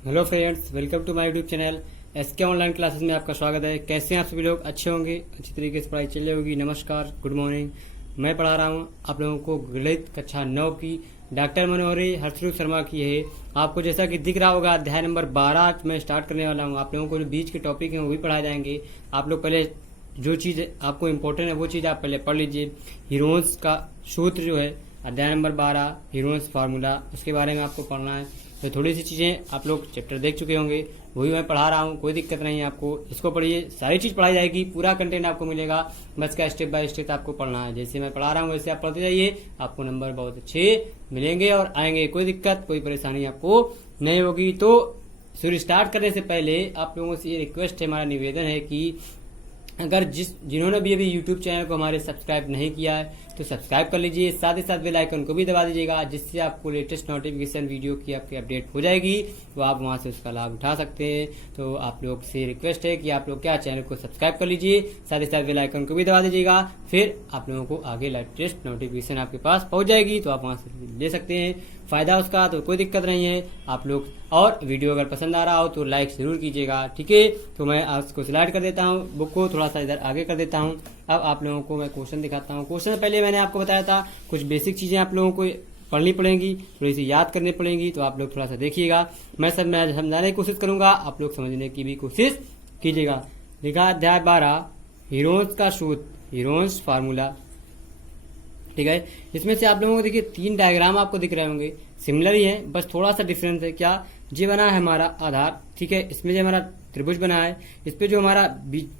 Hello friends, welcome to my YouTube channel SK online classes में आपका स्वागत है। कैसे हैं आप सभी लोग? अच्छे होंगे, अच्छी तरीके से पढ़ाई चल रही होगी। नमस्कार, गुड मॉर्निंग। मैं पढ़ा रहा हूं आप लोगों को गणित कक्षा 9 की डॉक्टर मनोहरी हर्षरूप शर्मा की है। आपको जैसा कि दिख रहा होगा अध्याय नंबर 12 आज मैं स्टार्ट करने वाला हूं। आप लोगों को जो बीच के टॉपिक हैं वो भी पढ़ाए जाएंगे। आप लोग पहले जो चीज आपको इम्पोर्टेंट है वो चीज आप पहले पढ़ लीजिए। हीरोन्स का सूत्र जो है अध्याय नंबर 12 हीरोन्स फार्मूला, उसके बारे में आपको पढ़ना है। तो थोड़ी सी चीजें आप लोग चैप्टर देख चुके होंगे, वही मैं पढ़ा रहा हूँ, कोई दिक्कत नहीं है आपको। इसको पढ़िए, सारी चीज पढ़ाई जाएगी, पूरा कंटेंट आपको मिलेगा। बस क्या स्टेप बाय स्टेप आपको पढ़ना है। जैसे मैं पढ़ा रहा हूँ वैसे आप पढ़ते जाइए, आपको नंबर बहुत अच्छे मिलेंगे और आएंगे। कोई दिक्कत कोई परेशानी आपको नहीं होगी। तो शुरू स्टार्ट करने से पहले आप लोगों से ये रिक्वेस्ट है, हमारा निवेदन है कि अगर जिन्होंने भी अभी यूट्यूब चैनल को हमारे सब्सक्राइब नहीं किया है तो सब्सक्राइब कर लीजिए, साथ ही साथ बेल आइकन को भी दबा दीजिएगा, जिससे आपको लेटेस्ट नोटिफिकेशन वीडियो की आपकी अपडेट हो जाएगी, तो आप वहां से उसका लाभ उठा सकते हैं। तो आप लोग से रिक्वेस्ट है कि आप लोग क्या चैनल को सब्सक्राइब कर लीजिए, साथ ही साथ बेल आइकन को भी दबा दीजिएगा। फिर आप लोगों को आगे लेटेस्ट नोटिफिकेशन आपके पास पहुंच जाएगी, तो आप वहां से ले सकते हैं फायदा उसका। तो कोई दिक्कत नहीं है आप लोग। और वीडियो अगर पसंद आ रहा हो तो लाइक जरूर कीजिएगा, ठीक है। तो मैं आपको स्लाइड कर देता हूँ, बुक को थोड़ा सा इधर आगे कर देता हूँ। अब आप लोगों को मैं क्वेश्चन दिखाता हूँ। क्वेश्चन पहले मैंने आपको बताया था कुछ बेसिक चीजें आप लोगों को पढ़नी पड़ेंगी, थोड़ी सी याद करनी पड़ेंगी, तो आप लोग थोड़ा सा देखिएगा। मैं समझाने की कोशिश करूंगा, आप लोग समझने की भी कोशिश कीजिएगा। लिखा अध्याय 12 हीरोन्स का सूत्र, हीरोन्स फार्मूला, ठीक है। इसमें से आप लोगों को देखिए 3 डायग्राम आपको दिख रहे होंगे, सिमिलर ही है, बस थोड़ा सा डिफरेंस है। क्या ये बना है हमारा आधार, ठीक है। इसमें जो हमारा त्रिभुज बना है, इस पे जो हमारा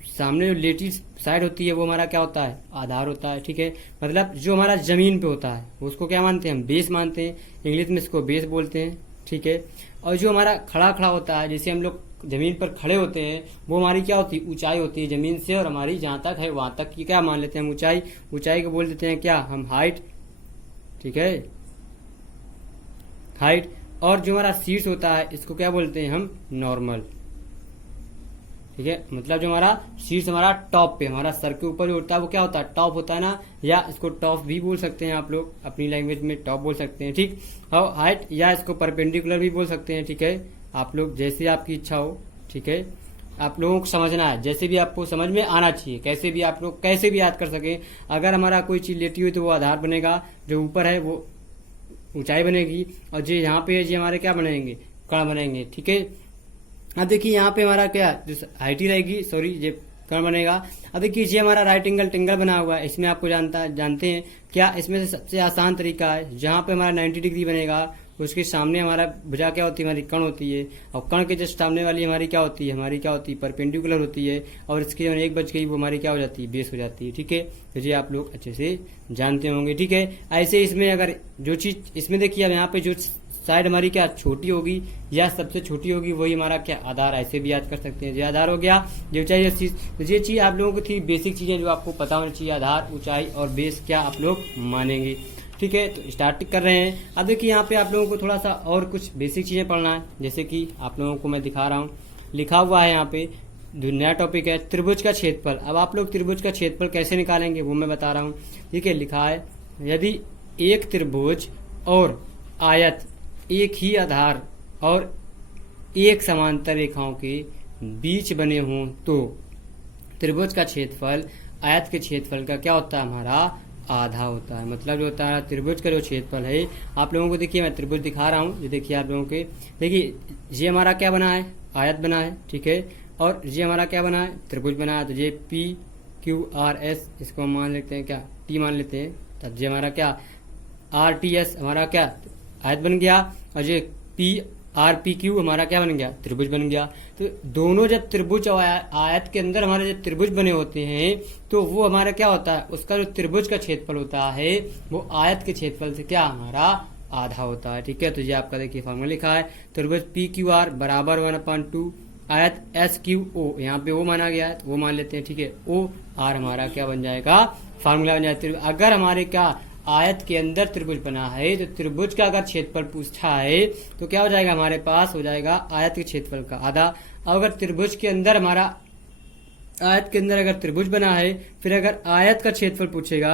सामने जो लेटी साइड होती है वो हमारा क्या होता है? आधार होता है, ठीक है। मतलब जो हमारा जमीन पे होता है उसको क्या मानते हैं? हम बेस मानते हैं, इंग्लिश में इसको बेस बोलते हैं, ठीक है। और जो हमारा खड़ा खड़ा होता है, जैसे हम लोग जमीन पर खड़े होते हैं, वो हमारी क्या होती है? ऊंचाई होती है जमीन से, और हमारी जहां तक है वहां तक की क्या मान लेते हैं हम? ऊंचाई। ऊंचाई को बोल देते हैं क्या हम? हाइट, ठीक है, हाइट। और जो हमारा शीर्ष होता है इसको क्या बोलते हैं हम? नॉर्मल, ठीक है। मतलब जो हमारा शीर्ष हमारा टॉप पे, हमारा सर के ऊपर जो होता है वो क्या होता है? टॉप होता है ना, या इसको टॉप भी बोल सकते हैं आप लोग, अपनी लैंग्वेज में टॉप बोल सकते हैं, ठीक। और हाइट या इसको परपेंडिकुलर भी बोल सकते हैं, ठीक है। आप लोग जैसे आपकी इच्छा हो, ठीक है। आप लोगों को समझना है, जैसे भी आपको समझ में आना चाहिए, कैसे भी आप लोग कैसे भी याद कर सके। अगर हमारा कोई चीज लेटी हुई तो वो आधार बनेगा, जो ऊपर है वो ऊंचाई बनेगी, और जो यहाँ पे है जी हमारे क्या बनेंगे? कण बनेंगे, ठीक है। अब देखिए यहाँ पे हमारा क्या हाइट ही रहेगी, सॉरी ये कण बनेगा। अब देखिए ये हमारा राइट एंगल ट्रायंगल बना हुआ है, इसमें आपको जानते हैं क्या? इसमें से सबसे आसान तरीका है, जहाँ पे हमारा 90 डिग्री बनेगा उसके सामने हमारा भुजा क्या होती है? हमारी कण होती है, और कण के जस्ट सामने वाली हमारी क्या होती है? हमारी क्या होती है? परपेंडिकुलर होती है, और इसकी जो 1 बज गई वो हमारी क्या हो जाती है? बेस हो जाती है, ठीक है। तो ये आप लोग अच्छे से जानते होंगे, ठीक है। ऐसे इसमें अगर जो चीज इसमें देखिए, अब यहाँ पे जो साइड हमारी क्या छोटी होगी या सबसे छोटी होगी वही हमारा क्या? आधार। ऐसे भी याद कर सकते हैं, ये आधार हो गया, ये ऊंचाई, ये चीज। तो ये चीज आप लोगों को थी बेसिक चीजें जो आपको पता होनी चाहिए। आधार, ऊंचाई और बेस क्या आप लोग मानेंगे, ठीक है। तो स्टार्ट कर रहे हैं। अब देखिए यहाँ पे आप लोगों को थोड़ा सा और कुछ बेसिक चीजें पढ़ना है, जैसे कि आप लोगों को मैं दिखा रहा हूँ, लिखा हुआ है यहाँ पे जो नया टॉपिक है त्रिभुज का क्षेत्रफल। अब आप लोग त्रिभुज का क्षेत्रफल कैसे निकालेंगे वो मैं बता रहा हूँ, ठीक है। लिखा है यदि एक त्रिभुज और आयत एक ही आधार और एक समांतर रेखाओं के बीच बने हों तो त्रिभुज का क्षेत्रफल आयत के क्षेत्रफल का क्या होता है? हमारा आधा होता है। मतलब जो होता है त्रिभुज का जो क्षेत्रफल है, आप लोगों को देखिए मैं त्रिभुज दिखा रहा हूँ, ये देखिए आप लोगों के, देखिए ये हमारा क्या बना है? आयत बना है, ठीक है। और ये हमारा क्या बना है? त्रिभुज बना है। तो ये PQRS, इसको हम मान लेते हैं क्या? T मान लेते हैं। तब ये हमारा क्या? RTS हमारा क्या? आयत बन गया, और ये PRPQ हमारा क्या बन गया? त्रिभुज बन गया। तो दोनों जब त्रिभुज और आयत के अंदर हमारे जब त्रिभुज बने होते हैं तो वो हमारा क्या होता है? उसका जो त्रिभुज का क्षेत्रफल होता है वो आयत के क्षेत्रफल से क्या? हमारा आधा होता है, ठीक है। तो ये आपका देखिए फॉर्मूला लिखा है, त्रिभुज PQR बराबर 1/2 आयत SQO, यहाँ पे O माना गया है तो वो मान लेते हैं, ठीक है। OR हमारा क्या बन जाएगा? फार्मूला बन जाएगा। अगर हमारे क्या आयत के अंदर त्रिभुज बना है तो त्रिभुज का अगर क्षेत्रफल पूछा है तो क्या हो जाएगा? हमारे पास हो जाएगा आयत के क्षेत्रफल का आधा। अगर त्रिभुज के अंदर हमारा आयत के अंदर अगर त्रिभुज बना है, फिर अगर आयत का क्षेत्रफल पूछेगा,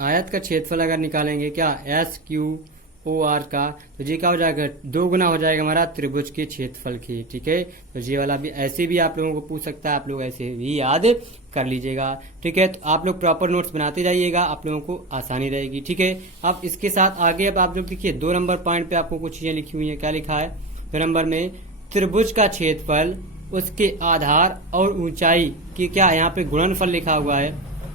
आयत का क्षेत्रफल अगर निकालेंगे क्या? ओ आर का, तो ये क्या हो जाएगा, 2 गुना हो जाएगा हमारा त्रिभुज के क्षेत्रफल की। ठीक है, तो ये वाला भी ऐसे भी आप लोगों को पूछ सकता है, आप लोग ऐसे भी याद कर लीजिएगा। ठीक है, तो आप लोग प्रॉपर नोट्स बनाते जाइएगा, आप लोगों को आसानी रहेगी। ठीक है, अब इसके साथ आगे अब आप लोग देखिए 2 नंबर पॉइंट पे आपको कुछ चीजें लिखी हुई है। क्या लिखा है 2 नंबर में, त्रिभुज का क्षेत्रफल उसके आधार और ऊंचाई की क्या, यहाँ पे गुणनफल लिखा हुआ है,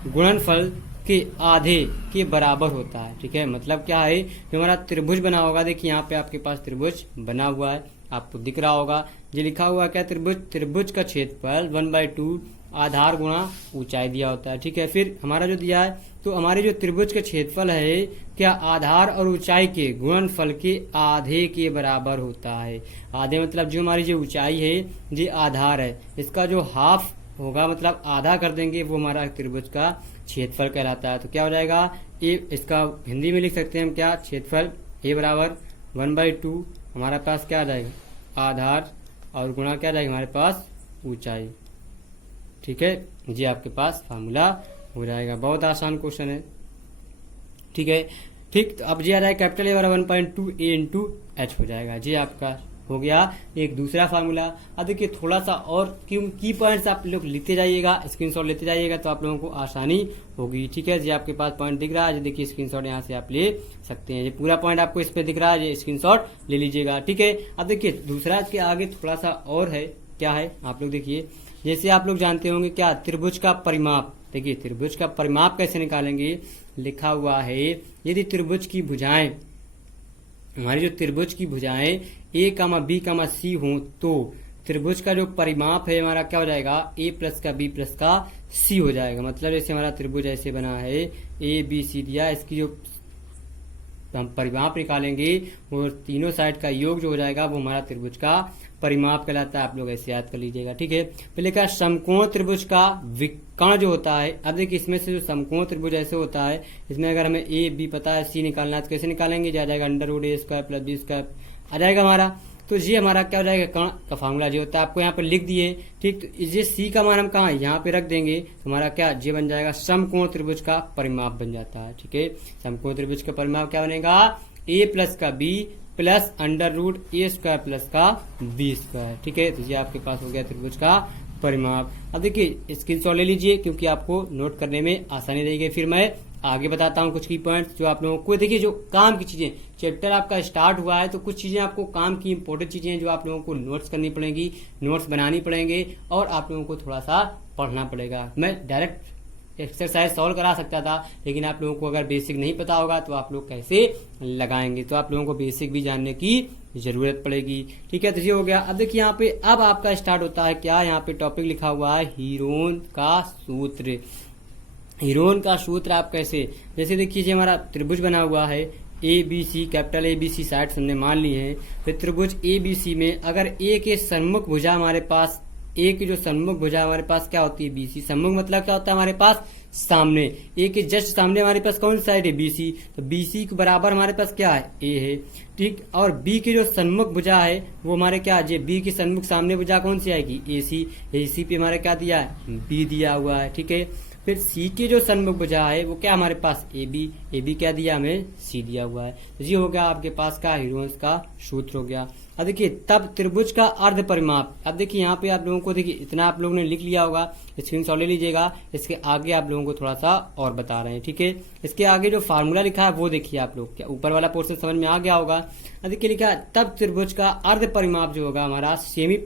गुणनफल के आधे के बराबर होता है। ठीक है, मतलब क्या है, जो हमारा त्रिभुज बना होगा, देखिए यहाँ पे आपके पास त्रिभुज बना हुआ है, आपको दिख रहा होगा, ये लिखा हुआ है क्या, त्रिभुज का क्षेत्रफल 1/2 आधार गुणा ऊंचाई दिया होता है। ठीक है, फिर हमारा जो दिया है, तो हमारे जो त्रिभुज का क्षेत्रफल है क्या, आधार और ऊंचाई के गुणनफल के आधे के बराबर होता है। आधे मतलब जो हमारी जो ऊंचाई है, ये आधार है, इसका जो हाफ होगा मतलब आधा कर देंगे, वो हमारा त्रिभुज का क्षेत्रफल कहलाता है। तो क्या हो जाएगा, ए, इसका हिंदी में लिख सकते हैं हम क्या, क्षेत्रफल ए बराबर 1/2 हमारे पास क्या आ जाएगा, आधार और गुणा क्या आ जाएगा हमारे पास ऊंचाई। ठीक है, ये आपके पास फार्मूला हो जाएगा, बहुत आसान क्वेश्चन है। ठीक है, ठीक, तो अब ये आ जाएगा कैपिटल ए बराबर 1.2 ए इंटू एच हो जाएगा। ये आपका हो गया एक दूसरा फार्मूला। अब देखिए थोड़ा सा और की पॉइंट्स आप लोग लिखते जाइएगा, स्क्रीनशॉट लेते जाइएगा, तो आप लोगों को आसानी होगी। ठीक है, ये आपके पास पॉइंट दिख रहा है, देखिए स्क्रीनशॉट यहाँ से आप ले सकते हैं, ये पूरा पॉइंट आपको इस पे दिख रहा है, ये स्क्रीनशॉट ले लीजिएगा। ठीक है, अब देखिए दूसरा के आगे थोड़ा सा और है, क्या है आप लोग देखिए, जैसे आप लोग जानते होंगे क्या, त्रिभुज का परिमाप। देखिए त्रिभुज का परिमाप कैसे निकालेंगे, लिखा हुआ है, यदि त्रिभुज की भुजाएं, हमारी जो त्रिभुज की भुजाएं ए कामा बी कामा सी हो, तो त्रिभुज का जो परिमाप है हमारा क्या हो जाएगा, ए प्लस का बी प्लस का सी हो जाएगा। मतलब जैसे हमारा त्रिभुज ऐसे बना है, ए बी सी दिया, इसकी जो हम परिमाप निकालेंगे वो तीनों साइड का योग जो हो जाएगा वो हमारा त्रिभुज का परिमाप कहलाता है। आप लोग ऐसे याद कर लीजिएगा। ठीक है, पहले का समकोण त्रिभुज का विकर्ण जो होता है। अब देखिए इसमें से जो समकोण त्रिभुज ऐसे होता है, इसमें अगर हमें ए बी पता है, सी निकालना है, तो कैसे निकालेंगे, जा जाएगा √a² + b² आ जाएगा हमारा। तो ये हमारा क्या हो जाएगा, कर्ण का फार्मूला जो होता है, आपको यहाँ पर लिख दिए। ठीक, तो ये सी का मान हम कहाँ यहाँ पे रख देंगे, तो हमारा क्या ये बन जाएगा, समकोण त्रिभुज का परिमाप बन जाता है। ठीक है, समकोण त्रिभुज का परिमाप क्या बनेगा, a प्लस का b प्लस √a² प्लस का b²। ठीक है, तो ये आपके पास हो गया त्रिभुज का परिमाप। अब देखिए स्क्रीनशॉट ले लीजिए, क्योंकि आपको नोट करने में आसानी रहेगी। फिर मैं आगे बताता हूँ कुछ की पॉइंट्स जो आप लोगों को, देखिए जो काम की चीजें, चैप्टर आपका स्टार्ट हुआ है तो कुछ चीजें आपको काम की इंपॉर्टेंट चीजें हैं जो आप लोगों को नोट्स करनी पड़ेंगी, नोट्स बनानी पड़ेंगे, और आप लोगों को थोड़ा सा पढ़ना पड़ेगा। मैं डायरेक्ट एक्सरसाइज सॉल्व करा सकता था, लेकिन आप लोगों को अगर बेसिक नहीं पता होगा तो आप लोग कैसे लगाएंगे, तो आप लोगों को बेसिक भी जानने की जरूरत पड़ेगी। ठीक है, तो ये हो गया। अब देखिए यहाँ पे अब आपका स्टार्ट होता है क्या, यहाँ पे टॉपिक लिखा हुआ है हीरोन का सूत्र। हीरोन का सूत्र आप कैसे, जैसे देखिए हमारा त्रिभुज बना हुआ है A B C, capital A B C side हमने मान ली है। फिर त्रिभुज ए बी सी में अगर ए के सन्मुख भुजा हमारे पास, ए की जो सन्मुख भुजा हमारे पास क्या होती है, बी सी। सन्मुख मतलब क्या होता है हमारे पास, सामने। ए के जस्ट सामने हमारे पास कौन सी साइड है, बी सी, तो बी सी के बराबर हमारे पास क्या है, ए है। ठीक, और बी की जो सन्मुख भुजा है वो हमारे क्या, जे बी की सन्मुख सामने भुजा कौन सी आएगी, ए सी। ए सी पे हमारे क्या दिया है, बी दिया हुआ है। ठीक है, फिर सी की जो सन्मुख भुजा है वो क्या हमारे पास, ए बी क्या दिया हमें, सी दिया हुआ है। तो ये हो गया आपके पास का हीरोन्स का सूत्र हो गया। अब देखिए तब त्रिभुज का अर्ध परिमाप। अब देखिए यहाँ पे आप लोगों को देखिए इतना आप लोगों ने लिख लिया होगा, स्क्रीनशॉट ले लीजिएगा। इसके आगे आप लोगों को थोड़ा सा और बता रहे हैं। ठीक है, इसके आगे जो फार्मूला लिखा है वो देखिए आप लोग, क्या ऊपर वाला पोर्शन समझ में आ गया होगा। अब देखिए लिखा है तब त्रिभुज का अर्ध परिमाप जो होगा हमारा सेमी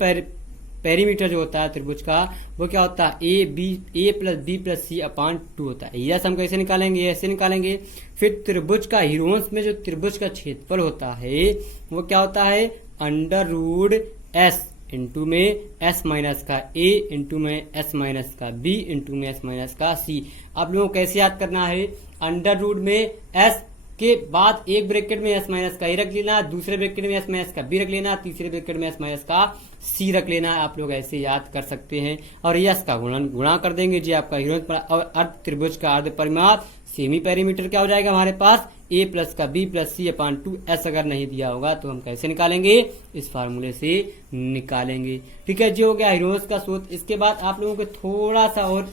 पेरीमीटर जो होता है त्रिभुज का, वो क्या होता है, ए प्लस बी प्लस सी अपॉन 2 होता है। यह हम कैसे निकालेंगे, ऐसे निकालेंगे। फिर त्रिभुज का हीरोन्स में जो त्रिभुज का क्षेत्रफल होता है वो क्या होता है, √s इंटू में s माइनस का a इंटू में s माइनस का b इंटू में s माइनस का c। आप लोगों को कैसे याद करना है, √ में s के बाद एक ब्रैकेट में s माइनस का a रख लेना, दूसरे ब्रैकेट में s माइनस का b रख लेना, तीसरे ब्रैकेट में s माइनस का c रख लेना। आप लोग ऐसे याद कर सकते हैं, और यस का गुणा कर देंगे जी आपका हीरोन। और अर्ध त्रिभुज का अर्ध परिमाप सेमी पेरीमीटर क्या हो जाएगा हमारे पास, a प्लस का b plus c upon 2s। अगर नहीं दिया होगा तो हम कैसे निकालेंगे, इस फार्मूले से निकालेंगे। ठीक है, जो हो गया हीरोन्स का सूत्र। इसके बाद आप लोगों को थोड़ा सा और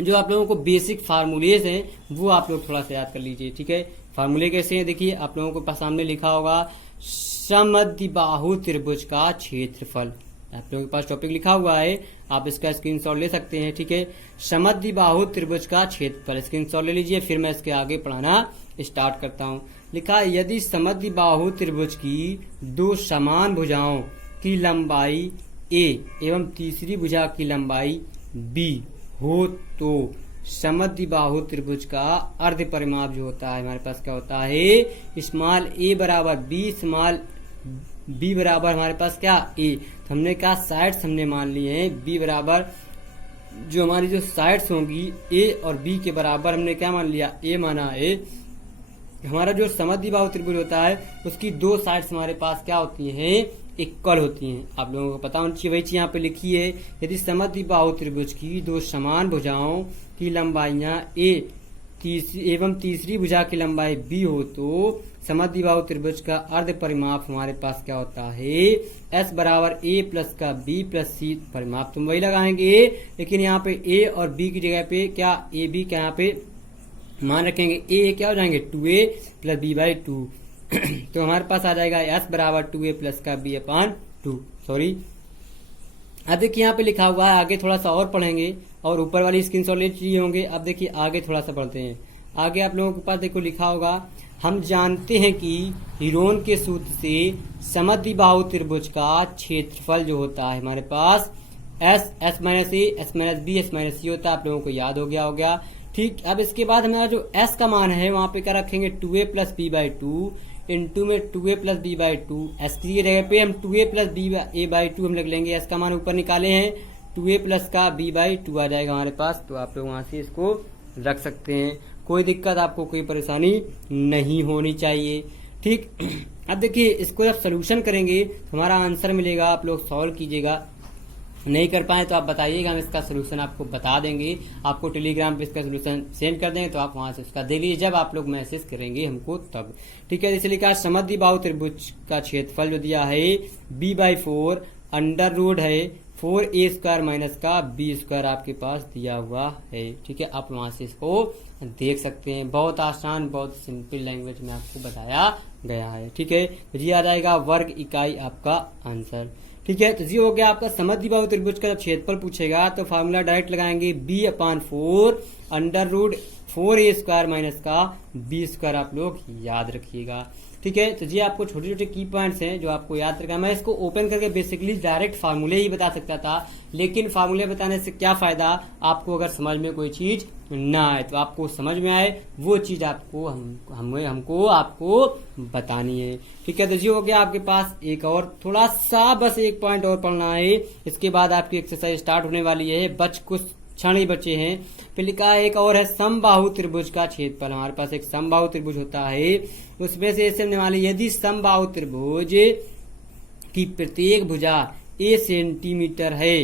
जो आप लोगों को बेसिक फार्मूलेज हैं वो आप लोग थोड़ा सा याद कर लीजिए। ठीक है, फार्मूले कैसे हैं देखिए, आप लोगों को सामने लिखा होगा समद्विबाहु त्रिभुज का क्षेत्रफल। आप लोगों के पास टॉपिक लिखा हुआ है, आप इसका स्क्रीनशॉट ले सकते हैं। ठीक है, समद्विबाहु त्रिभुज का क्षेत्रफल स्क्रीनशॉट ले लीजिए, फिर मैं इसके आगे पढ़ाना स्टार्ट करता हूँ। लिखा है यदि समद्विबाहु त्रिभुज की दो समान भुजाओं की लंबाई a एवं तीसरी भुजा की लंबाई b हो तो समद्विबाहु त्रिभुज का अर्ध परिमाप जो होता है हमारे पास क्या होता है, स्मॉल a बराबर b, स्मॉल b बराबर हमारे पास क्या a। तो हमने कहा साइड्स हमने मान लिए हैं, b बराबर जो हमारी जो साइड्स होंगी a और b के बराबर हमने क्या मान लिया, a माना है। हमारा जो समद्विबाहु त्रिभुज होता है उसकी दो साइड्स हमारे पास क्या होती हैं, इक्वल होती हैं। आप लोगों को पता होनी चाहिए, वही चीज यहाँ पे लिखी है। यदि समद्विबाहु त्रिभुज की दो समान भुजाओं की लंबाइयां a एवं तीसरी भुजा की लंबाई b हो तो समद्विबाहु त्रिभुज का अर्ध परिमाप हमारे पास क्या होता है, s बराबर a प्लस का b प्लस c। परिमाप तुम वही लगाएंगे, लेकिन यहाँ पे a और b की जगह पे क्या a b क्या यहाँ पे मान रखेंगे, a क्या हो जाएंगे 2a प्लस b बाई 2। तो हमारे पास आ जाएगा s बराबर 2a प्लस का b अपान 2। सॉरी, अब देखिए यहाँ पे लिखा हुआ है, आगे थोड़ा सा और पढ़ेंगे और ऊपर वाली स्क्रीनशॉट ले लिए होंगे। अब देखिए आगे थोड़ा सा पढ़ते हैं। आगे आप लोगों के पास देखो लिखा होगा, हम जानते हैं कि हीरोन के सूत्र से समद्विबाहु त्रिभुज का क्षेत्रफल जो होता है हमारे पास s minus A S minus B S minus C होता है। आप लोगों को याद हो गया। ठीक, अब इसके बाद हमारा जो s का मान है वहां पे क्या रखेंगे, 2a plus B by 2 into में 2a plus B by 2। S की जगह पे हम 2a plus B A by 2 हम लिख लेंगे। एस का मान ऊपर निकाले हैं, 2a प्लस का b बाई 2 आ जाएगा हमारे पास। तो आप लोग वहां से इसको रख सकते हैं, कोई दिक्कत आपको कोई परेशानी नहीं होनी चाहिए। ठीक, अब देखिए इसको जब सोल्यूशन करेंगे तो हमारा आंसर मिलेगा। आप लोग सॉल्व कीजिएगा, नहीं कर पाए तो आप बताइएगा, हम इसका सोल्यूशन आपको बता देंगे। आपको टेलीग्राम पे इसका सोल्यूशन सेंड कर देंगे तो आप वहां से उसका दे लीजिए, जब आप लोग मैसेज करेंगे हमको तब। ठीक है, जैसे लिखा समद्विबाहु त्रिभुज का क्षेत्रफल जो दिया है b बाई 4 अंडर रूट है 4a स्क्वायर माइनस का b स्क्वायर आपके पास दिया हुआ है। ठीक है, आप वहां से इसको देख सकते हैं। बहुत आसान, बहुत सिंपल लैंग्वेज में आपको बताया गया है। ठीक है, तो ये आ जाएगा वर्ग इकाई आपका आंसर। ठीक है, तो ये हो गया आपका समद्विबाहु त्रिभुज का जब क्षेत्रफल पूछेगा तो फार्मूला डायरेक्ट लगाएंगे b upon 4 under root 4a square minus का b स्क्वायर। आप लोग याद रखिएगा। ठीक है, तो ये आपको छोटे छोटे की पॉइंट्स हैं जो आपको याद रखना। मैं इसको ओपन करके बेसिकली डायरेक्ट फार्मूले ही बता सकता था, लेकिन फार्मूले बताने से क्या फायदा, आपको अगर समझ में कोई चीज ना आए तो आपको समझ में आए वो चीज आपको हमको आपको बतानी है। ठीक है, तो ये हो गया आपके पास। एक और थोड़ा सा बस एक पॉइंट और पढ़ना है, इसके बाद आपकी एक्सरसाइज स्टार्ट होने वाली है। कुछ क्षण ही बचे हैं। फिर लिखा है एक और है समबाहु त्रिभुज का क्षेत्रफल। हमारे पास एक समबाहु त्रिभुज होता है, उसमें से ऐसे वाली यदि समबाहु त्रिभुज की प्रत्येक भुजा a सेंटीमीटर है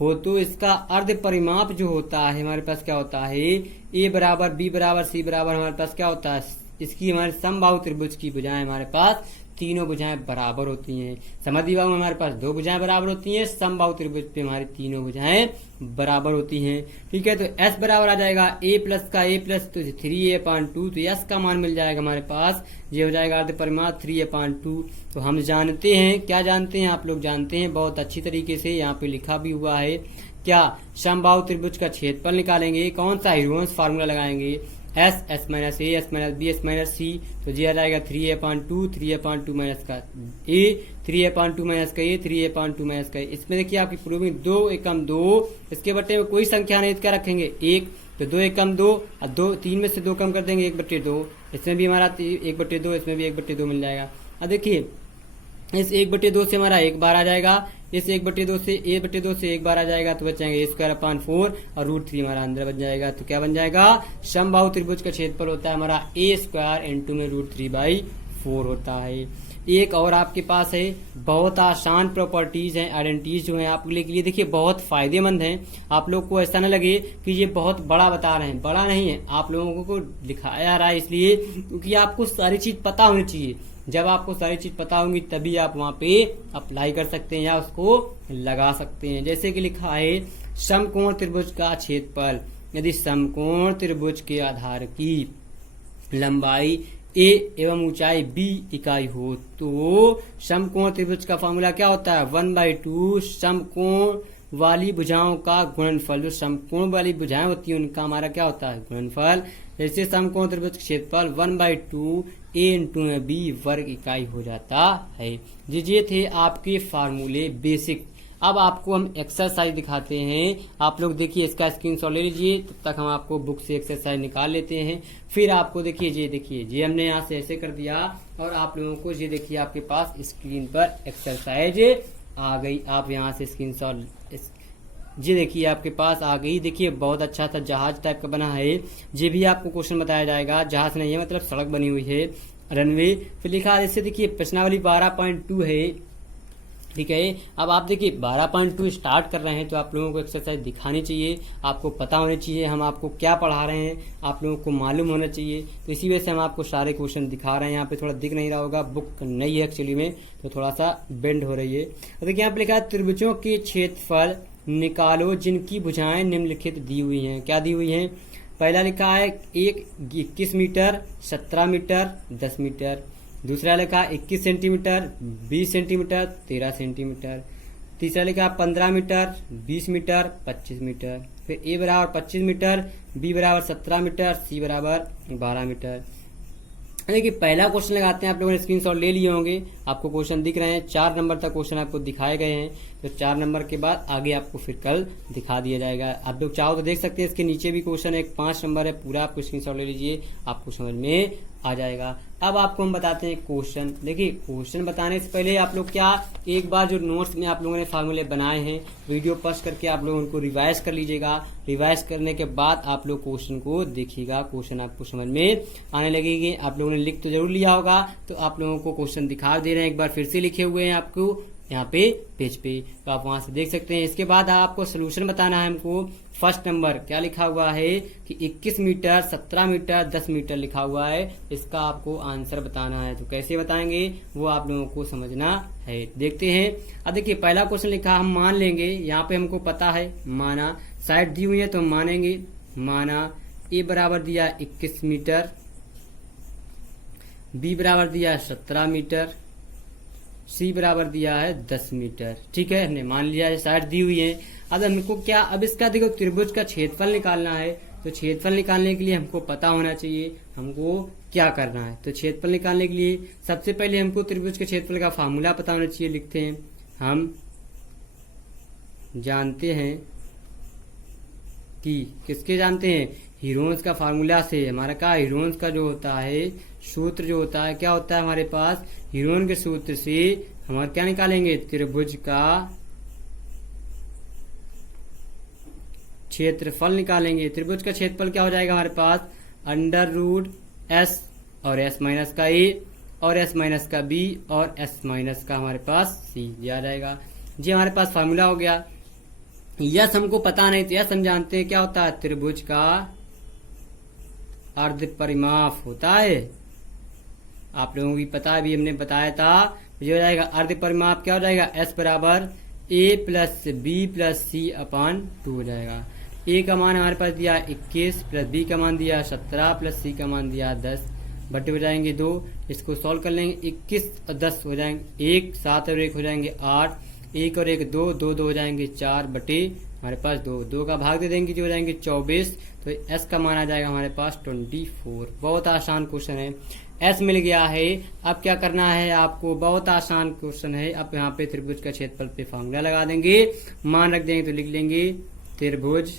हो तो इसका अर्ध परिमाप जो होता है हमारे पास क्या होता है, a बराबर b बराबर c बराबर हमारे पास क्या होता है, इसकी हमारे समबाहु त्रिभुज की भुजाएं हमारे पास तीनों भुजाएं बराबर होती हैं। समद्विबाहु में हमारे पास दो भुजाएं बराबर होती हैं, समबाहु त्रिभुज पे हमारी तीनों भुजाएं बराबर होती हैं। ठीक है, तो s बराबर आ जाएगा a प्लस का a प्लस तो 3a अपान 2। तो s का मान मिल जाएगा हमारे पास, ये हो जाएगा अर्ध परिमाप 3 अपान 2। तो हम जानते हैं, क्या जानते हैं आप लोग जानते हैं बहुत अच्छी तरीके से, यहाँ पे लिखा भी हुआ है क्या, समबाहु त्रिभुज का क्षेत्रफल निकालेंगे। कौन सा, हीरोन्स फार्मूला लगाएंगे, S minus A S minus B S minus C. तो जी आ जाएगा 3a अपान 2 3a अपान 2 माइनस का ए 3a अपान 2 माइनस का ए 3a अपान 2 माइनस का ए। इसमें देखिए आपकी प्रूविंग 2 एकम 2, इसके बट्टे में कोई संख्या नहीं, क्या रखेंगे 1, तो 2 एकम 2 और 2 3 में से 2 कम कर देंगे 1/2। इसमें भी हमारा 1/2, इसमें भी 1/2 मिल जाएगा। अब देखिए इस 1/2 से हमारा 1 बार आ जाएगा, इस 1/2 से 1/2 से 1 बार आ जाएगा तो बच जाएंगे a स्क्वायर अपान 4 और √3 हमारा अंदर बच जाएगा। तो क्या बन जाएगा, समबाहु त्रिभुज का क्षेत्रफल होता है हमारा a स्क्वायर इंटू में √3/4 होता है। एक और आपके पास है, बहुत आसान प्रॉपर्टीज हैं, आइडेंटिटीज जो है आपके लिए देखिए बहुत फायदेमंद हैं। आप लोग को ऐसा न लगे कि ये बहुत बड़ा बता रहे हैं, बड़ा नहीं है, आप लोगों को दिखाया जा रहा है इसलिए क्योंकि आपको सारी चीज पता होनी चाहिए। जब आपको सारी चीज पता होंगी तभी आप वहां पे अप्लाई कर सकते हैं या उसको लगा सकते हैं। जैसे कि लिखा है समकोण त्रिभुज का क्षेत्रफल, यदि समकोण त्रिभुज के आधार की लंबाई ए एवं ऊंचाई बी इकाई हो तो समकोण त्रिभुज का फॉर्मूला क्या होता है 1/2 समकोण वाली भुजाओं का गुणनफल। जो समकोण वाली भुजाएं होती है उनका हमारा क्या होता है गुणनफल। जैसे समकोण त्रिभुज क्षेत्रफल 1/2 ए इंटू बी वर्ग इकाई हो जाता है। ये थे आपके फार्मूले बेसिक। अब आपको हम एक्सरसाइज दिखाते हैं। आप लोग देखिए इसका स्क्रीनशॉट ले लीजिए, तब तक हम आपको बुक से एक्सरसाइज निकाल लेते हैं। फिर आपको देखिए ये हमने यहाँ से ऐसे कर दिया और आप लोगों को ये देखिए आपके पास स्क्रीन पर एक्सरसाइज आ गई। आप यहाँ से स्क्रीनशॉट ये देखिए आपके पास आ गई। देखिए बहुत अच्छा सा जहाज टाइप का बना है। ये भी आपको क्वेश्चन बताया जाएगा। जहाज नहीं है मतलब सड़क बनी हुई है, रनवे। फिर लिखा है जैसे देखिए प्रश्नावली 12.2 है, ठीक है। अब आप देखिए 12.2 स्टार्ट कर रहे हैं तो आप लोगों को एक्सरसाइज दिखानी चाहिए, आपको पता होना चाहिए हम आपको क्या पढ़ा रहे हैं, आप लोगों को मालूम होना चाहिए। तो इसी वजह से हम आपको सारे क्वेश्चन दिखा रहे हैं। यहाँ पे थोड़ा दिख नहीं रहा होगा, बुक नई है एक्चुअली में तो थोड़ा सा बेंड हो रही है। तो देखिए यहाँ पे लिखा है त्रिभुजों के क्षेत्रफल निकालो जिनकी भुजाएं निम्नलिखित दी हुई हैं। क्या दी हुई हैं? पहला लिखा है 21 मीटर, 17 मीटर, 10 मीटर। दूसरा लिखा 21 सेंटीमीटर, 20 सेंटीमीटर, 13 सेंटीमीटर। तीसरा लिखा 15 मीटर, 20 मीटर, 25 मीटर। फिर ए बराबर 25 मीटर, बी बराबर 17 मीटर, सी बराबर 12 मीटर। देखिए पहला क्वेश्चन लगाते हैं। आप लोगों ने स्क्रीनशॉट ले लिए होंगे, आपको क्वेश्चन दिख रहे हैं। 4 नंबर तक क्वेश्चन आपको दिखाए गए हैं, तो 4 नंबर के बाद आगे आपको फिर कल दिखा दिया जाएगा। आप लोग चाहो तो देख सकते हैं, इसके नीचे भी क्वेश्चन एक 5 नंबर है, पूरा आपको स्क्रीनशॉट ले लीजिए, आपको समझ में आ जाएगा। अब आपको हम बताते हैं क्वेश्चन। देखिए क्वेश्चन बताने से पहले आप लोग क्या एक बार जो नोट्स में आप लोगों ने फार्मूले बनाए हैं वीडियो पॉज करके आप लोग उनको रिवाइज कर लीजिएगा। रिवाइज करने के बाद आप लोग क्वेश्चन को देखिएगा, क्वेश्चन आपको समझ में आने लगेगी। आप लोगों ने लिख तो जरूर लिया होगा, तो आप लोगों को क्वेश्चन दिखा दे रहे हैं, एक बार फिर से लिखे हुए हैं आपको यहाँ पे पेज पे, तो आप वहां से देख सकते हैं। इसके बाद आपको सोल्यूशन बताना है हमको। फर्स्ट नंबर क्या लिखा हुआ है कि 21 मीटर, 17 मीटर, 10 मीटर लिखा हुआ है, इसका आपको आंसर बताना है। तो कैसे बताएंगे वो आप लोगों को समझना है। देखते हैं। अब देखिए पहला क्वेश्चन लिखा, हम मान लेंगे, यहाँ पे हमको पता है, माना साइड दी हुई है तो हम मानेंगे। माना ए बराबर दिया 21 मीटर, बी बराबर दिया 17 मीटर, सी बराबर दिया है 10 मीटर। ठीक है, हमने मान लिया है, साइड दी हुई है। अब हमको क्या, अब इसका देखो त्रिभुज का क्षेत्रफल निकालना है। तो क्षेत्रफल निकालने के लिए हमको पता होना चाहिए हमको क्या करना है। तो क्षेत्रफल निकालने के लिए सबसे पहले हमको त्रिभुज के क्षेत्रफल का फार्मूला पता होना चाहिए। लिखते हैं, हम जानते हैं कि किसके जानते हैं, हीरोन्स का फार्मूला से। हमारा क्या, हीरोन्स का जो होता है सूत्र जो होता है, क्या होता है हमारे पास, हीरोन के सूत्र से हमारा क्या निकालेंगे, त्रिभुज का क्षेत्रफल निकालेंगे। त्रिभुज का क्षेत्रफल क्या हो जाएगा हमारे पास, √S और S माइनस का A और S माइनस का B और S माइनस का हमारे पास C, ये आ जाएगा। जी हमारे पास फार्मूला हो गया। यस हमको पता नहीं तो यस हम जानते हैं क्या होता है, त्रिभुज का अर्ध परिमाप होता है। आप लोगों को पता है, भी हमने बताया था। ये हो जाएगा अर्ध परिमाप, क्या हो जाएगा, S बराबर A plus B plus C/2 हो जाएगा। A का मान हमारे पास दिया 21 प्लस B का मान दिया 17 प्लस C का मान दिया 10, बटे हो जाएंगे 2। इसको सॉल्व कर लेंगे, 21 और 10 हो जाएंगे 1, 7 और 1 हो जाएंगे 8, 1 और 1 2, 2 2 हो जाएंगे 4, बटे हमारे पास 2, 2 का भाग दे देंगे जो हो जाएंगे 24। तो S का मान आ जाएगा हमारे पास 24। बहुत आसान क्वेश्चन है, S मिल गया है। अब क्या करना है आपको, बहुत आसान क्वेश्चन है। अब यहाँ पे त्रिभुज का क्षेत्रफल पे फार्मूला लगा देंगे, मान रख देंगे तो लिख लेंगे त्रिभुज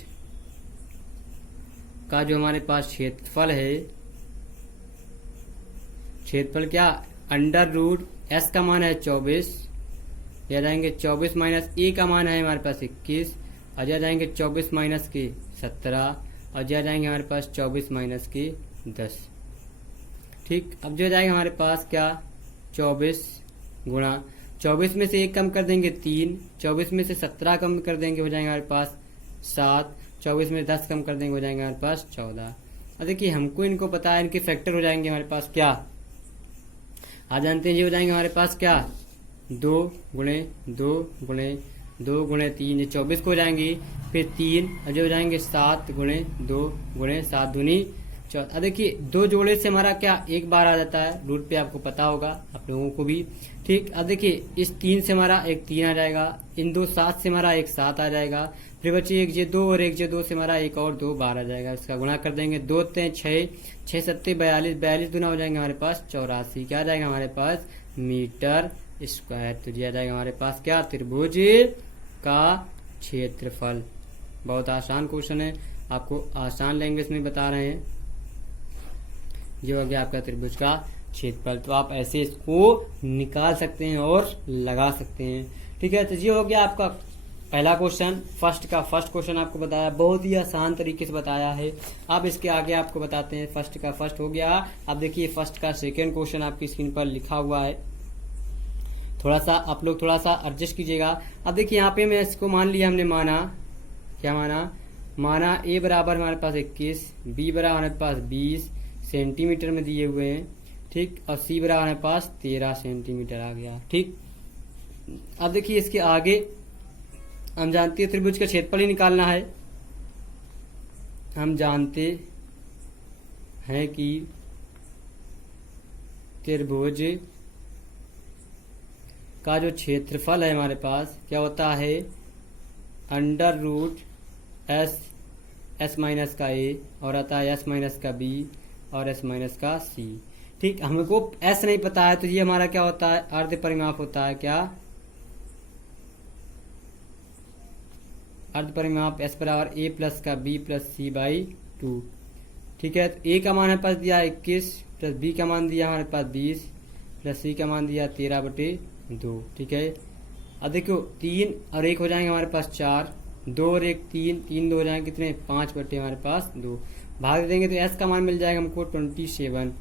का जो हमारे पास क्षेत्रफल है, क्षेत्रफल क्या, √S का मान है 24, यह जाएंगे 24 माइनस A का मान है हमारे पास 21, और यह जाएंगे 24 माइनस के 17, और यह जाएंगे हमारे पास 24 माइनस के 10। ठीक, अब जो जाएगा हमारे पास क्या, 24 गुणा 24 में से 1 कम कर देंगे 3, 24 में से 17 कम कर देंगे हो जाएंगे हमारे पास 7, 24 में 10 कम कर देंगे हो जाएंगे हमारे पास 14। अब देखिए हमको इनको पता है, इनके फैक्टर हो जाएंगे हमारे पास क्या, आ जानते हैं, ये हो जाएंगे हमारे पास क्या, 2 गुणे 2 गुणे 2 गुणे 3, ये 24 को हो जाएंगे। फिर 3 और जो हो जाएंगे 7 गुणे 2 गुणे 7 दूनी चौथा। देखिए 2 जोड़े से हमारा क्या 1 बार आ जाता है, रूट पे आपको पता होगा आप लोगों को भी। ठीक, अब देखिए इस 3 से हमारा एक 3 आ जाएगा, इन 2 7 से हमारा एक 7 आ जाएगा, फिर बची एक जे 2 और एक जे 2 से हमारा एक और 2 बार आ जाएगा। इसका गुणा कर देंगे, 2 3 6, 6 7 42, 42 गुना हो जाएंगे हमारे पास 84, क्या आ जाएगा हमारे पास मीटर स्क्वायर। तो ये आ जाएगा हमारे पास क्या, त्रिभुज का क्षेत्रफल। बहुत आसान क्वेश्चन है, आपको आसान लैंग्वेज में बता रहे हैं। ये हो गया आपका त्रिभुज का क्षेत्रफल। तो आप ऐसे इसको निकाल सकते हैं और लगा सकते हैं। ठीक है, तो ये हो गया आपका पहला क्वेश्चन। फर्स्ट क्वेश्चन आपको बताया, बहुत ही आसान तरीके से बताया है। अब इसके आगे आपको बताते हैं। फर्स्ट का फर्स्ट हो गया। अब देखिए फर्स्ट का सेकेंड क्वेश्चन आपकी स्क्रीन पर लिखा हुआ है, थोड़ा सा आप लोग थोड़ा सा एडजस्ट कीजिएगा। अब देखिए यहाँ पे मैं इसको मान लिया, हमने माना क्या माना ए बराबर हमारे पास 21, बी बराबर हमारे पास 20 सेंटीमीटर में दिए हुए हैं। ठीक, और सी बराबर हमारे पास 13 सेंटीमीटर आ गया। ठीक, अब देखिए इसके आगे हम जानते हैं त्रिभुज का क्षेत्रफल ही निकालना है। हम जानते हैं कि त्रिभुज का जो क्षेत्रफल है हमारे पास क्या होता है, अंडर रूट एस माइनस का ए और आता है एस माइनस का बी और एस माइनस का सी। ठीक, हमको एस नहीं पता है तो ये हमारा क्या होता है, अर्ध परिमाप होता है। क्या, अर्ध परिमाप एस बराबर ए प्लस का बी प्लस सी बाई 2। ठीक है, तो ए का मान हमारे पास दिया 21 प्लस बी का मान दिया हमारे पास 20 प्लस सी का मान दिया 13/2। ठीक है, अब देखो 3 और 1 हो जाएंगे हमारे पास 4, 2 और 1 3, 3 2 हो जाएंगे कितने 5/2 हमारे पास 2। भाग देंगे तो एस का मान मिल जाएगा हमको 27।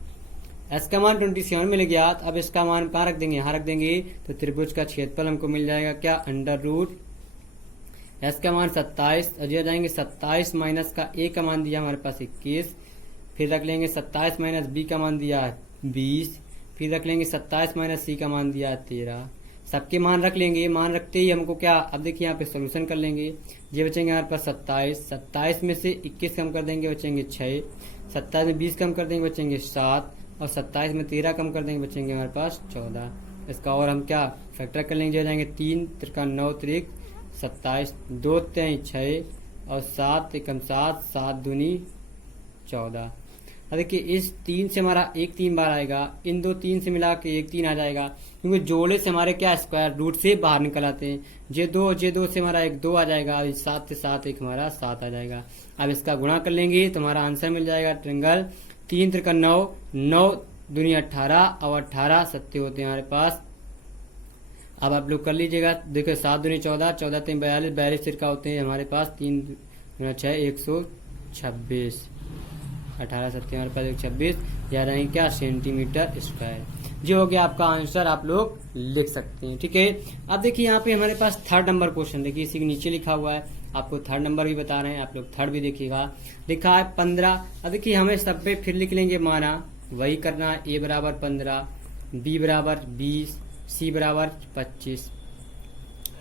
एस का मान 27 मिल गया। तो अब इसका मान कहाँ रख देंगे, यहाँ रख देंगे। तो त्रिभुज का क्षेत्रफल हमको मिल जाएगा क्या, अंडर रूट एस का मान 27 और ये जाएंगे 27 माइनस का ए का मान दिया हमारे पास 21, फिर रख लेंगे 27 माइनस बी का मान दिया 20, फिर रख लेंगे 27 माइनस सी का मान दिया 13। सबके मान रख लेंगे। मान रखते ही हमको क्या, अब देखिए यहाँ पे सोल्यूशन कर लेंगे। ये बचेंगे हमारे पास 27 में से 21 कम कर देंगे बचेंगे 6, 27 में 20 कम कर देंगे बचेंगे 7 और 27 में 13 कम कर देंगे बचेंगे हमारे पास 14। इसका और हम क्या फैक्टर कर लेंगे, हो जाएंगे 3 त्रिका 9 त्रिक 27, 2 3 6 और 7 एकम 7, 7 दूनी 14। अब देखिए इस 3 से हमारा एक 3 बार आएगा, इन 2 3 से मिला के एक 3 आ जाएगा, क्योंकि जोड़े से हमारे क्या स्क्वायर रूट से बाहर निकल आते हैं। जे 2 से हमारा एक 2 आ जाएगा, 7 से 7 एक हमारा 7 आ जाएगा। अब इसका गुणा कर लेंगे तो हमारा आंसर मिल जाएगा ट्रिंगल 3 त्रिका 9, 9 दूनी 18 और 18 सत्ते होते हैं हमारे पास। अब आप लोग कर लीजिएगा, देखो 7 दूनी 14, 14 3 42, 42 तिरका होते हैं हमारे पास 3 6 126, 18 सत्ते हमारे पास 126, याद आएंगे क्या सेंटीमीटर स्क्वायर। जो हो गया आपका आंसर, आप लोग लिख सकते हैं। ठीक है, अब देखिए यहाँ पे हमारे पास थर्ड नंबर क्वेश्चन, देखिए इसी के नीचे लिखा हुआ है, आपको थर्ड नंबर भी बता रहे हैं, आप लोग थर्ड भी देखिएगा। लिखा है 15। अब देखिए हमें सब पे फिर लिख लेंगे माना, वही करना है। ए बराबर 15, बी बराबर 20, सी बराबर 25।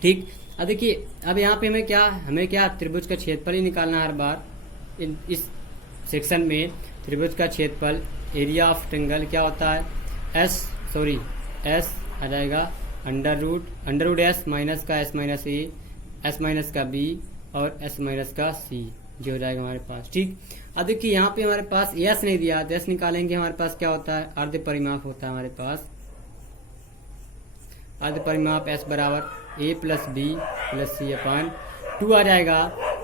ठीक, अब देखिए अब यहाँ पे हमें क्या त्रिभुज का क्षेत्रफल ही निकालना हर बार। इस सेक्शन में त्रिभुज का क्षेत्रफल एरिया ऑफ ट्रायंगल क्या होता है, एस आ जाएगा अंडर रूट एस माइनस का S minus A, S minus का बी और एस माइनस का सी, जो हो जाएगा हमारे पास। ठीक, अब देखिए यहाँ पे हमारे पास एस नहीं दिया, तो एस निकालेंगे हमारे पास क्या होता है, अर्ध परिमाप होता है हमारे पास। अर्ध परिमाप एस बराबर ए प्लस बी प्लस सी अपान 2 आ जाएगा।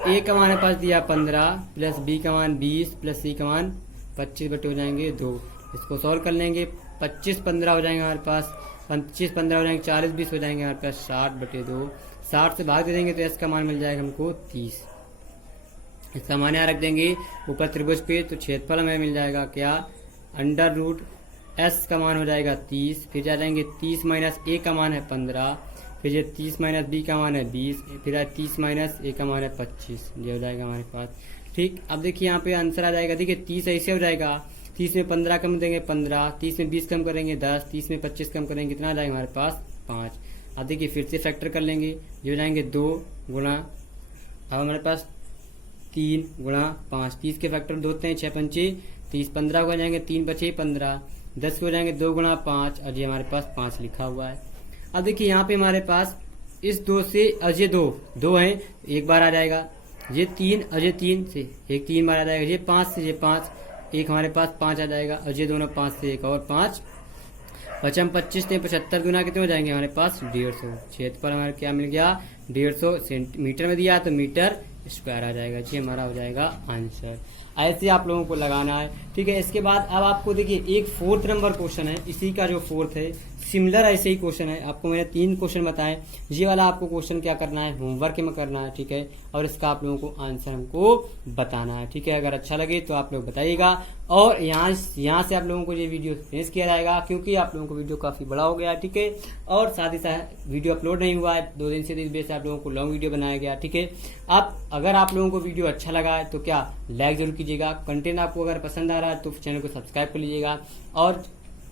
ए का मान हमारे पास दिया 15 प्लस बी का मान 20 प्लस सी का मान 25 हो जाएंगे 2। इसको सॉल्व कर लेंगे, 25 15 हो जाएंगे हमारे पास, 25 15 हो जाएंगे 40 20 हो जाएंगे हमारे पास 60/2। 60 से भाग दे देंगे तो एस का मान मिल जाएगा हमको 30। इसका मान यहाँ रख देंगे ऊपर त्रिभुज पे, तो क्षेत्रफल हमें मिल जाएगा क्या, अंडर रूट एस का मान हो जाएगा 30, फिर जा जाएंगे 30 माइनस ए का मान है 15, फिर ये 30 माइनस बी का मान है 20, फिर 30 माइनस ए का मान है 25, ये हो जाएगा हमारे पास। ठीक, अब देखिए यहाँ पे आंसर आ जाएगा, देखिए 30 ऐसे हो जाएगा, 30 में 15 कम देंगे 15, 30 में 20 कम करेंगे 10, 30 में 25 कम करेंगे कितना आ जाएगा हमारे पास 5। अब देखिए फिर से फैक्टर कर लेंगे, ये हो जाएंगे 2 गुणा, अब हमारे पास 3 गुणा 5, 30 के फैक्टर 2 6 5 30 15 को जाएंगे 3 बचे 15, 10 को जाएंगे 2 गुणा 5 और ये हमारे पास 5 लिखा हुआ है। अब देखिए यहाँ पे हमारे पास इस 2 से और ये 2 है, एक बार आ जाएगा, ये 3 और ये 3 से एक 3 बार आ जाएगा, ये 5 से ये 5 एक हमारे पास 5 आ जाएगा और ये दोनों 5 से एक और 5, 5 25 ने 75 गुना कितने हो जाएंगे हमारे पास 150। क्षेत्रफल हमारे क्या मिल गया 150 सेंटीमीटर में दिया तो मीटर स्क्वायर आ जाएगा, ये हमारा हो जाएगा आंसर। ऐसे आप लोगों को लगाना है, ठीक है। इसके बाद अब आपको देखिए एक 4th नंबर क्वेश्चन है, इसी का जो 4th है सिमिलर ऐसे ही क्वेश्चन है। आपको मैंने 3 क्वेश्चन बताए, ये वाला आपको क्वेश्चन क्या करना है होमवर्क में करना है, ठीक है। और इसका आप लोगों को आंसर हमको बताना है, ठीक है। अगर अच्छा लगे तो आप लोग बताइएगा और यहाँ से आप लोगों को ये वीडियो फिनिश किया जाएगा क्योंकि आप लोगों को वीडियो काफी बड़ा हो गया, ठीक है। और साथ ही साथ वीडियो अपलोड नहीं हुआ है 2 दिन से, इस वजह से आप लोगों को लॉन्ग वीडियो बनाया गया, ठीक है। अब अगर आप लोगों को वीडियो अच्छा लगा है तो क्या लाइक जरूर कीजिएगा, कंटेंट आपको अगर पसंद आ रहा है तो चैनल को सब्सक्राइब कर लीजिएगा और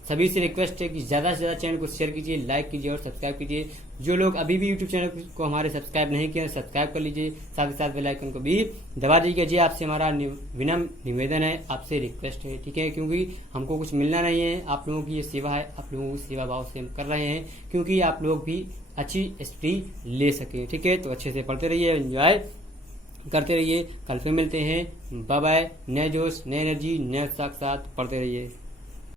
सभी से रिक्वेस्ट है कि ज्यादा से ज्यादा चैनल को शेयर कीजिए, लाइक कीजिए और सब्सक्राइब कीजिए। जो लोग अभी भी यूट्यूब चैनल को हमारे सब्सक्राइब नहीं किए सब्सक्राइब कर लीजिए, साथ ही साथ बेल आइकन को भी दबा दीजिए। जी आपसे हमारा विनम्र निवेदन है, आपसे रिक्वेस्ट है, ठीक है। क्योंकि हमको कुछ मिलना नहीं है, आप लोगों की ये सेवा है, आप लोगों की सेवा भाव से हम कर रहे हैं क्योंकि आप लोग भी अच्छी स्टडी ले सके, ठीक है। तो अच्छे से पढ़ते रहिए, एंजॉय करते रहिए। कल फिर मिलते हैं, बाय बाय। नए जोश नए एनर्जी नए उत्साह के साथ पढ़ते रहिए।